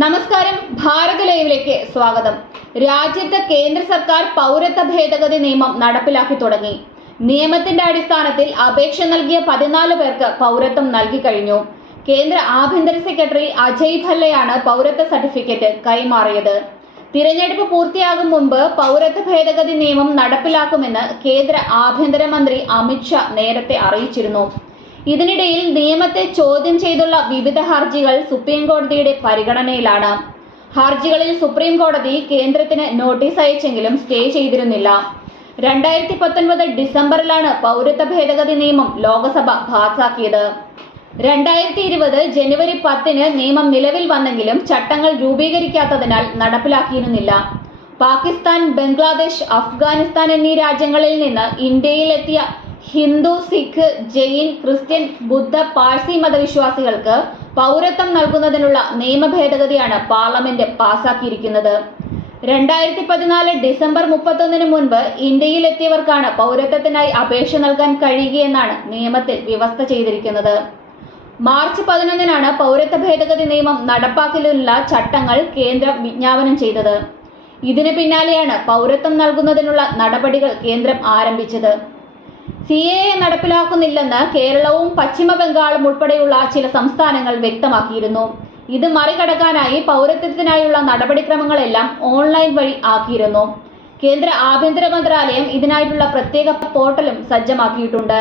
നമസ്കാരം, ഭാരത് ലൈവിലേക്ക് സ്വാഗതം. രാജ്യത്ത് കേന്ദ്ര സർക്കാർ പൗരത്വ ഭേദഗതി നിയമം നടപ്പിലാക്കി തുടങ്ങി. നിയമത്തിന്റെ അടിസ്ഥാനത്തിൽ അപേക്ഷ നൽകിയ 14 പേർക്ക് പൗരത്വം നൽകി കഴിഞ്ഞു. കേന്ദ്ര ആഭ്യന്തര സെക്രട്ടറി അജയ് ഭല്ലയാണ് പൗരത്വ സർട്ടിഫിക്കറ്റ് കൈമാറിയത്. തിരഞ്ഞെടുപ്പ് പൂർത്തിയാകും മുമ്പ് പൗരത്വ ഭേദഗതി നിയമം നടപ്പിലാക്കുമെന്ന് കേന്ദ്ര ആഭ്യന്തരമന്ത്രി അമിത് ഷാ നേരത്തെ അറിയിച്ചിരുന്നു. ഇതിനിടയിൽ നിയമത്തെ ചോദ്യം ചെയ്തുള്ള വിവിധ ഹർജികൾ സുപ്രീം കോടതിയുടെ പരിഗണനയിലാണ്. ഹർജികളിൽ സുപ്രീം കോടതി കേന്ദ്രത്തിന് നോട്ടീസ് അയച്ചെങ്കിലും സ്റ്റേ ചെയ്തിരുന്നില്ല. 2019 ഡിസംബറിലാണ് പൗരത്വ ഭേദഗതി നിയമം ലോക്സഭ പാസാക്കിയത്. 2020 ജനുവരി 10-ന് നിയമം നിലവിൽ വന്നെങ്കിലും ചട്ടങ്ങൾ രൂപീകരിക്കാത്തതിനാൽ നടപ്പിലാക്കിയിരുന്നില്ല. പാകിസ്ഥാൻ, ബംഗ്ലാദേശ്, അഫ്ഗാനിസ്ഥാൻ എന്നീ രാജ്യങ്ങളിൽ നിന്ന് ഇന്ത്യയിലെത്തിയ ഹിന്ദു, സിഖ്, ജെയിൻ, ക്രിസ്ത്യൻ, ബുദ്ധ, പാഴ്സി മതവിശ്വാസികൾക്ക് പൗരത്വം നൽകുന്നതിനുള്ള നിയമ ഭേദഗതിയാണ് പാർലമെന്റ് പാസാക്കിയിരിക്കുന്നത്. 2014 ഡിസംബർ 31-ന് മുൻപ് ഇന്ത്യയിലെത്തിയവർക്കാണ് പൗരത്വത്തിനായി അപേക്ഷ നൽകാൻ കഴിയുകയെന്നാണ് നിയമത്തിൽ വ്യവസ്ഥ ചെയ്തിരിക്കുന്നത്. മാർച്ച് 11-നാണ് പൗരത്വ ഭേദഗതി നിയമം നടപ്പാക്കലിനുള്ള ചട്ടങ്ങൾ കേന്ദ്രം വിജ്ഞാപനം ചെയ്തത്. ഇതിന് പിന്നാലെയാണ് പൗരത്വം നൽകുന്നതിനുള്ള നടപടികൾ കേന്ദ്രം ആരംഭിച്ചത്. CAA നടപ്പിലാക്കുന്നില്ലെന്ന് കേരളവും പശ്ചിമ ബംഗാളും ഉൾപ്പെടെയുള്ള ചില സംസ്ഥാനങ്ങൾ വ്യക്തമാക്കിയിരുന്നു. ഇത് മറികടക്കാനായി പൗരത്വത്തിനായുള്ള നടപടിക്രമങ്ങളെല്ലാം ഓൺലൈൻ വഴി ആക്കിയിരുന്നു. കേന്ദ്ര ആഭ്യന്തര മന്ത്രാലയം ഇതിനായിട്ടുള്ള പ്രത്യേക പോർട്ടലും സജ്ജമാക്കിയിട്ടുണ്ട്.